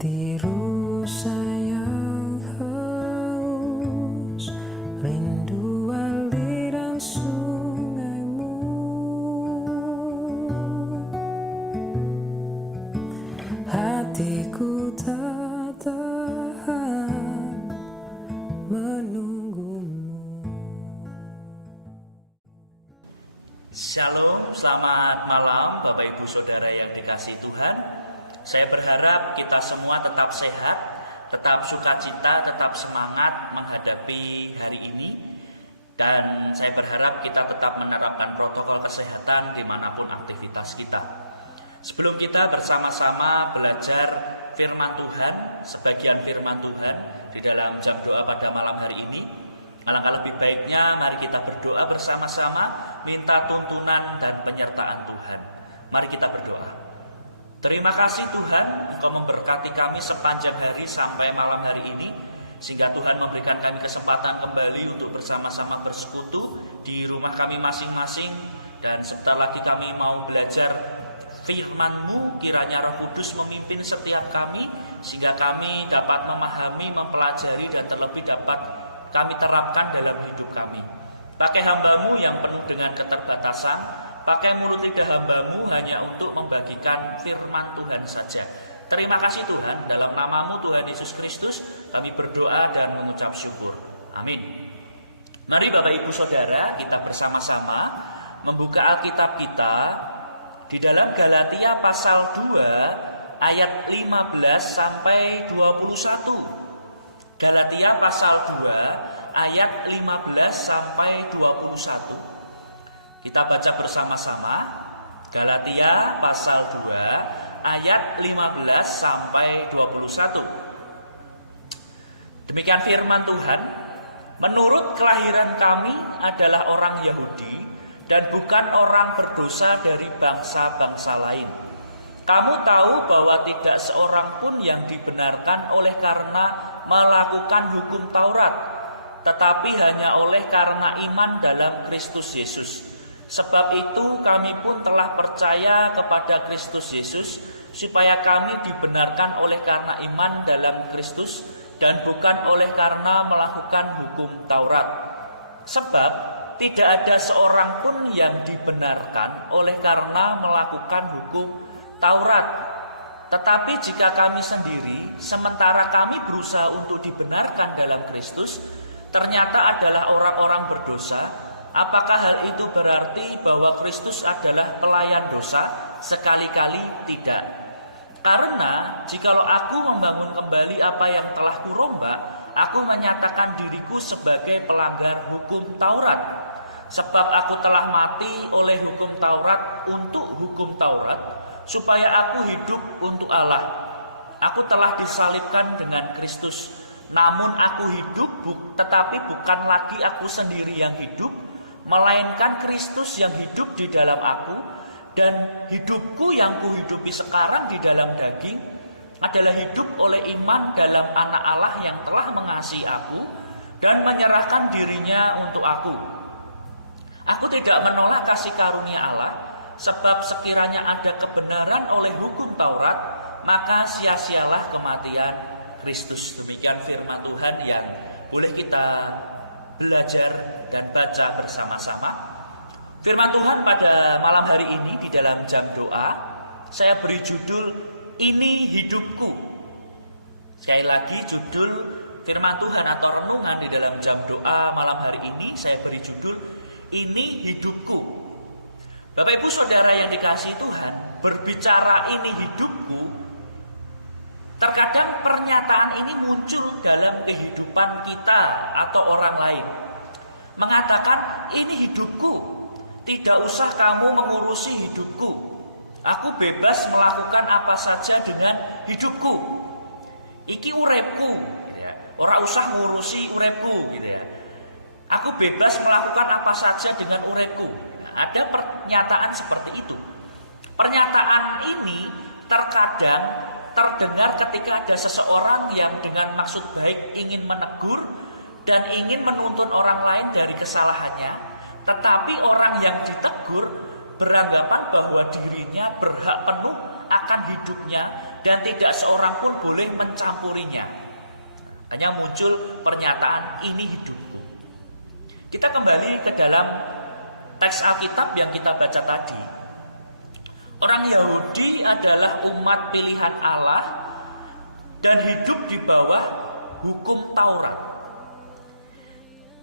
Setiru sayang haus, rindu aliran sungaimu. Hatiku tak tahan menunggumu. Shalom, selamat malam Bapak Ibu Saudara yang dikasihi Tuhan. Saya berharap kita semua tetap sehat, tetap sukacita, tetap semangat menghadapi hari ini. Dan saya berharap kita tetap menerapkan protokol kesehatan dimanapun aktivitas kita. Sebelum kita bersama-sama belajar firman Tuhan, sebagian firman Tuhan di dalam jam doa pada malam hari ini, alangkah lebih baiknya mari kita berdoa bersama-sama, minta tuntunan dan penyertaan Tuhan. Mari kita berdoa. Terima kasih Tuhan, Engkau memberkati kami sepanjang hari sampai malam hari ini, sehingga Tuhan memberikan kami kesempatan kembali untuk bersama-sama bersekutu di rumah kami masing-masing. Dan sebentar lagi kami mau belajar firman-Mu, kiranya Roh Kudus memimpin setiap kami, sehingga kami dapat memahami, mempelajari, dan terlebih dapat kami terapkan dalam hidup kami. Pakai hamba-Mu yang penuh dengan keterbatasan, pakai mulut lidah hamba-Mu hanya untuk membagikan firman Tuhan saja. Terima kasih Tuhan, dalam nama-Mu Tuhan Yesus Kristus kami berdoa dan mengucap syukur. Amin. Mari Bapak Ibu Saudara, kita bersama-sama membuka Alkitab kita di dalam Galatia pasal 2 ayat 15 sampai 21. Galatia pasal 2 ayat 15 sampai 21. Kita baca bersama-sama Galatia pasal 2 ayat 15 sampai 21. Demikian firman Tuhan, menurut kelahiran kami adalah orang Yahudi dan bukan orang berdosa dari bangsa-bangsa lain. Kamu tahu bahwa tidak seorang pun yang dibenarkan oleh karena melakukan hukum Taurat, tetapi hanya oleh karena iman dalam Kristus Yesus. Sebab itu kami pun telah percaya kepada Kristus Yesus, supaya kami dibenarkan oleh karena iman dalam Kristus dan bukan oleh karena melakukan hukum Taurat. Sebab tidak ada seorang pun yang dibenarkan oleh karena melakukan hukum Taurat. Tetapi jika kami sendiri, sementara kami berusaha untuk dibenarkan dalam Kristus, ternyata adalah orang-orang berdosa, apakah hal itu berarti bahwa Kristus adalah pelayan dosa? Sekali-kali tidak. Karena jikalau aku membangun kembali apa yang telah kurombak, aku menyatakan diriku sebagai pelanggar hukum Taurat. Sebab aku telah mati oleh hukum Taurat untuk hukum Taurat, supaya aku hidup untuk Allah. Aku telah disalibkan dengan Kristus. Namun aku hidup, tetapi bukan lagi aku sendiri yang hidup, melainkan Kristus yang hidup di dalam aku. Dan hidupku yang kuhidupi sekarang di dalam daging adalah hidup oleh iman dalam Anak Allah yang telah mengasihi aku dan menyerahkan dirinya untuk aku. Aku tidak menolak kasih karunia Allah, sebab sekiranya ada kebenaran oleh hukum Taurat, maka sia-sialah kematian Kristus. Demikian firman Tuhan yang boleh kita belajar dan baca bersama-sama. Firman Tuhan pada malam hari ini di dalam jam doa, saya beri judul Ini Hidupku. Sekali lagi judul firman Tuhan atau renungan di dalam jam doa malam hari ini saya beri judul Ini Hidupku. Bapak Ibu Saudara yang dikasihi Tuhan, berbicara ini hidupku, terkadang pernyataan ini muncul dalam kehidupan kita atau orang lain. Mengatakan ini hidupku, tidak usah kamu mengurusi hidupku. Aku bebas melakukan apa saja dengan hidupku. Iki urepku, gitu ya. Ora usah ngurusi urepku, gitu ya. Aku bebas melakukan apa saja dengan urepku. Ada pernyataan seperti itu. Pernyataan ini terkadang terdengar ketika ada seseorang yang dengan maksud baik ingin menegur dan ingin menuntun orang lain dari kesalahannya. Tetapi orang yang ditegur beranggapan bahwa dirinya berhak penuh akan hidupnya dan tidak seorang pun boleh mencampurinya. Hanya muncul pernyataan ini hidup. Kita kembali ke dalam teks Alkitab yang kita baca tadi. Orang Yahudi adalah umat pilihan Allah dan hidup di bawah hukum Taurat.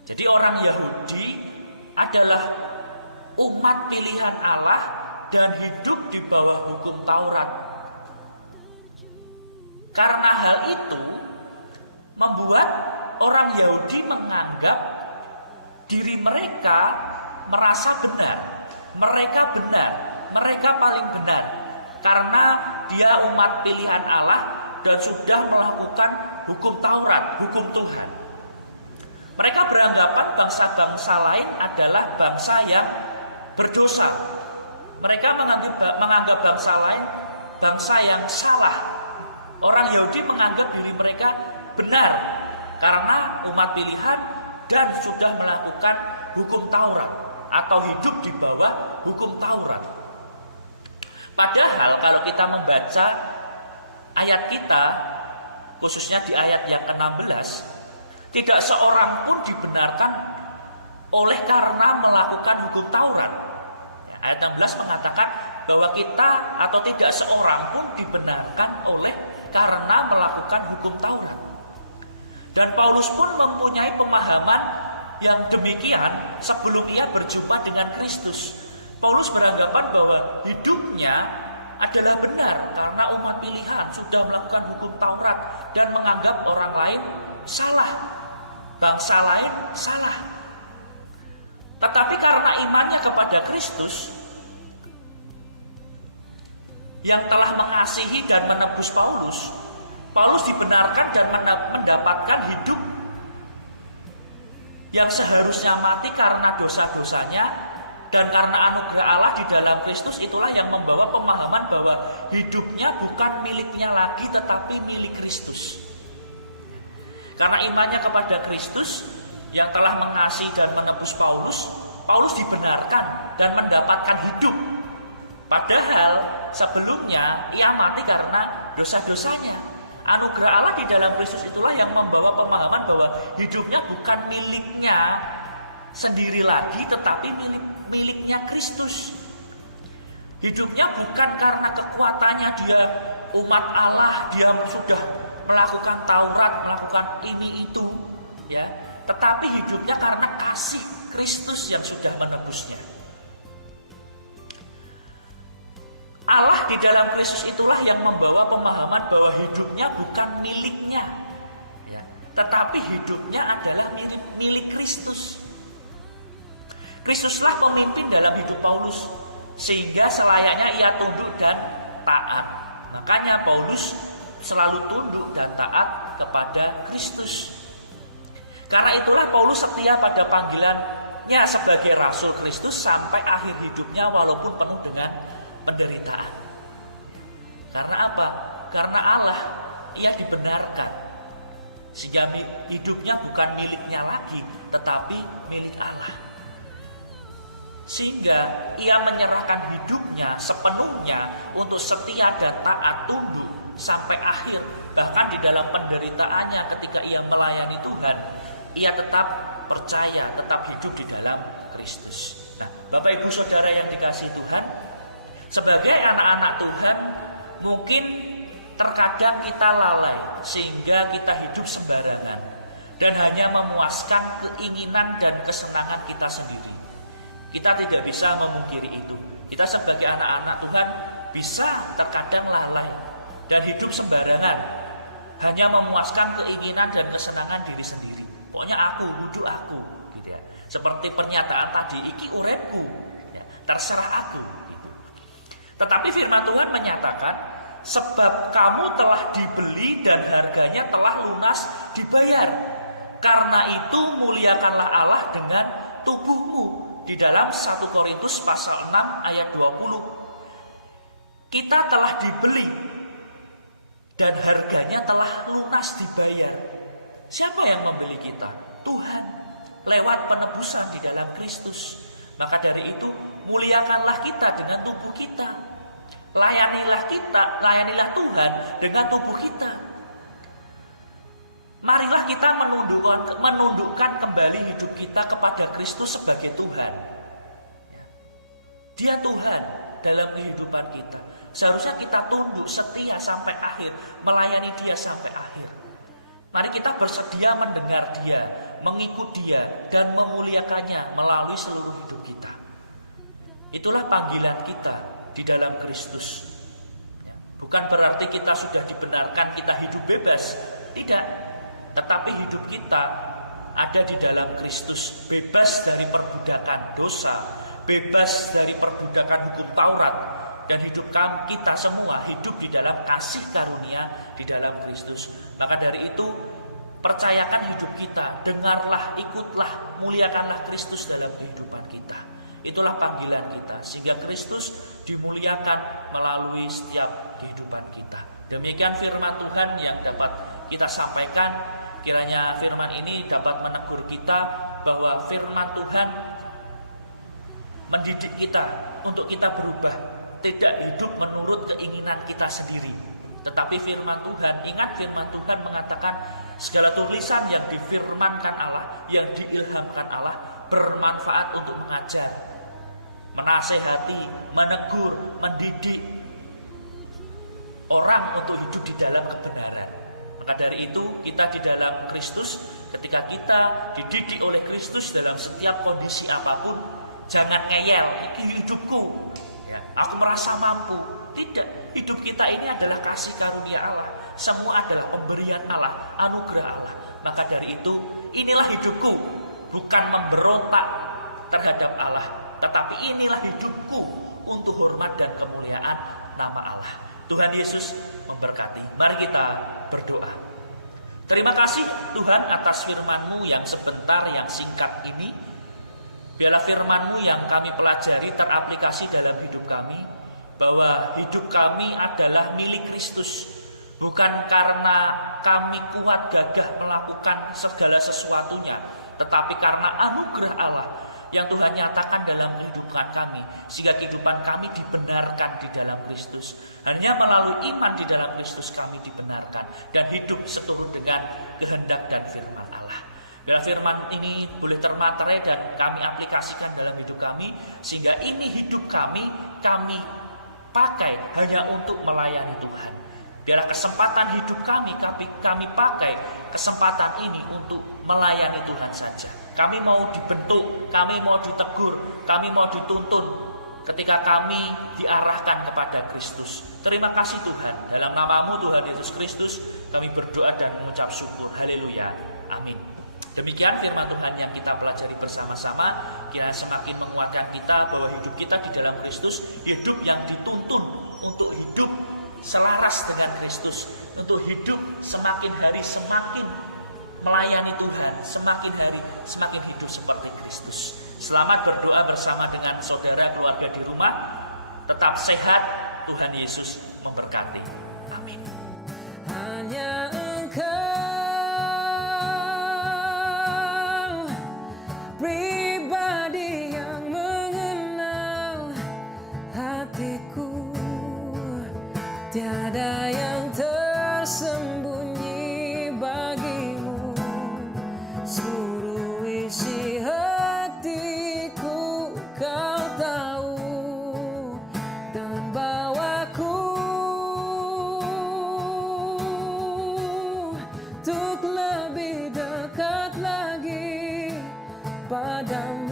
Jadi orang Yahudi adalah umat pilihan Allah dan hidup di bawah hukum Taurat. Karena hal itu membuat orang Yahudi menganggap diri mereka merasa benar. Mereka paling benar. Karena dia umat pilihan Allah dan sudah melakukan hukum Taurat, hukum Tuhan. Mereka beranggapan bangsa-bangsa lain adalah bangsa yang berdosa. Mereka menganggap bangsa lain bangsa yang salah. Orang Yahudi menganggap diri mereka benar karena umat pilihan dan sudah melakukan hukum Taurat atau hidup di bawah hukum Taurat. Padahal kalau kita membaca ayat kita, khususnya di ayat yang ke-16, tidak seorang pun dibenarkan oleh karena melakukan hukum Taurat. Ayat 16 mengatakan bahwa kita atau tidak seorang pun dibenarkan oleh karena melakukan hukum Taurat. Dan Paulus pun mempunyai pemahaman yang demikian sebelum ia berjumpa dengan Kristus. Paulus beranggapan bahwa hidupnya adalah benar karena umat pilihan sudah melakukan hukum Taurat dan menganggap orang lain salah, bangsa lain salah. Tetapi karena imannya kepada Kristus yang telah mengasihi dan menebus Paulus, Paulus dibenarkan dan mendapatkan hidup yang seharusnya mati karena dosa-dosanya. Dan karena anugerah Allah di dalam Kristus itulah yang membawa pemahaman bahwa hidupnya bukan miliknya lagi tetapi milik Kristus. Karena imannya kepada Kristus yang telah mengasihi dan menebus Paulus, Paulus dibenarkan dan mendapatkan hidup. Padahal sebelumnya ia mati karena dosa-dosanya. Anugerah Allah di dalam Kristus itulah yang membawa pemahaman bahwa hidupnya bukan miliknya sendiri lagi tetapi miliknya Kristus. Hidupnya bukan karena kekuatannya dia umat Allah, dia sudah melakukan Taurat, melakukan ini itu, ya. Tetapi hidupnya karena kasih Kristus yang sudah menebusnya. Allah di dalam Kristus itulah yang membawa pemahaman bahwa hidupnya bukan miliknya, ya. Tetapi hidupnya adalah milik Kristus. Kristuslah pemimpin dalam hidup Paulus, sehingga selayaknya ia tunduk dan taat. Makanya Paulus selalu tunduk dan taat kepada Kristus. Karena itulah Paulus setia pada panggilannya sebagai Rasul Kristus sampai akhir hidupnya walaupun penuh dengan penderitaan. Karena apa? Karena Allah, ia dibenarkan. Sehingga hidupnya bukan miliknya lagi, tetapi milik Allah. Sehingga ia menyerahkan hidupnya sepenuhnya untuk setia dan taat tunduk sampai akhir. Bahkan di dalam penderitaannya ketika ia melayani Tuhan, ia tetap percaya, tetap hidup di dalam Kristus. Nah, Bapak Ibu Saudara yang dikasihi Tuhan, sebagai anak-anak Tuhan, mungkin terkadang kita lalai sehingga kita hidup sembarangan dan hanya memuaskan keinginan dan kesenangan kita sendiri. Kita tidak bisa memungkiri itu. Kita sebagai anak-anak Tuhan bisa terkadang lalai dan hidup sembarangan, hanya memuaskan keinginan dan kesenangan diri sendiri. Pokoknya aku, gitu ya. Seperti pernyataan tadi, iki urepku, ya. Terserah aku. Gitu. Tetapi firman Tuhan menyatakan, sebab kamu telah dibeli dan harganya telah lunas dibayar. Karena itu muliakanlah Allah dengan tubuhmu. Di dalam 1 Korintus pasal 6 ayat 20. Kita telah dibeli dan harganya telah lunas dibayar. Siapa yang membeli kita? Tuhan. Lewat penebusan di dalam Kristus. Maka dari itu muliakanlah kita dengan tubuh kita. layanilah Tuhan dengan tubuh kita. Marilah kita menundukkan kembali hidup kita kepada Kristus sebagai Tuhan. Dia Tuhan dalam kehidupan kita. Seharusnya kita tunduk setia sampai akhir, melayani Dia sampai akhir. Mari kita bersedia mendengar Dia, mengikut Dia, dan memuliakannya melalui seluruh hidup kita. Itulah panggilan kita di dalam Kristus. Bukan berarti kita sudah dibenarkan, kita hidup bebas. Tidak. Tetapi hidup kita ada di dalam Kristus, bebas dari perbudakan dosa, bebas dari perbudakan hukum Taurat, dan hidup kita semua hidup di dalam kasih karunia di dalam Kristus. Maka dari itu, percayakan hidup kita, dengarlah, ikutlah, muliakanlah Kristus dalam kehidupan kita. Itulah panggilan kita, sehingga Kristus dimuliakan melalui setiap kehidupan kita. Demikian firman Tuhan yang dapat kita sampaikan. Kiranya firman ini dapat menegur kita bahwa firman Tuhan mendidik kita untuk kita berubah, tidak hidup menurut keinginan kita sendiri. Tetapi firman Tuhan, ingat firman Tuhan mengatakan segala tulisan yang difirmankan Allah, yang diilhamkan Allah, bermanfaat untuk mengajar, menasehati, menegur, mendidik orang untuk hidup di dalam kebenaran. Maka dari itu kita di dalam Kristus, ketika kita dididik oleh Kristus dalam setiap kondisi apapun, jangan ngeyel, ini hidupku, ya, aku merasa mampu. Tidak, hidup kita ini adalah kasih karunia Allah. Semua adalah pemberian Allah, anugerah Allah. Maka dari itu, inilah hidupku, bukan memberontak terhadap Allah, tetapi inilah hidupku untuk hormat dan kemuliaan nama Allah. Tuhan Yesus memberkati. Mari kita berdoa. Terima kasih Tuhan atas firman-Mu yang sebentar, yang singkat ini. Biarlah firman-Mu yang kami pelajari teraplikasi dalam hidup kami, bahwa hidup kami adalah milik Kristus, bukan karena kami kuat gagah melakukan segala sesuatunya, tetapi karena anugerah Allah yang Tuhan nyatakan dalam kehidupan kami, sehingga kehidupan kami dibenarkan di dalam Kristus. Hanya melalui iman di dalam Kristus kami dibenarkan dan hidup seturut dengan kehendak dan firman Allah. Biarlah firman ini boleh termaterai dan kami aplikasikan dalam hidup kami, sehingga ini hidup kami pakai hanya untuk melayani Tuhan. Biarlah kesempatan hidup kami pakai kesempatan ini untuk melayani Tuhan saja. Kami mau dibentuk, kami mau ditegur, kami mau dituntun ketika kami diarahkan kepada Kristus. Terima kasih Tuhan. Dalam nama-Mu Tuhan Yesus Kristus, kami berdoa dan mengucap syukur. Haleluya. Amin. Demikian firman Tuhan yang kita pelajari bersama-sama. Kiranya semakin menguatkan kita bahwa hidup kita di dalam Kristus, hidup yang dituntun untuk hidup selaras dengan Kristus, untuk hidup semakin hari semakin melayani Tuhan, semakin hari semakin hidup seperti Kristus. Selamat berdoa bersama dengan saudara keluarga di rumah. Tetap sehat, Tuhan Yesus memberkati. Amin. Hanya Engkau pribadi yang mengenal hatiku, tiada yang tersembunyi bagimu. Seluruh isi hatiku Kau tahu, dan bawaku untuk lebih dekat lagi padamu.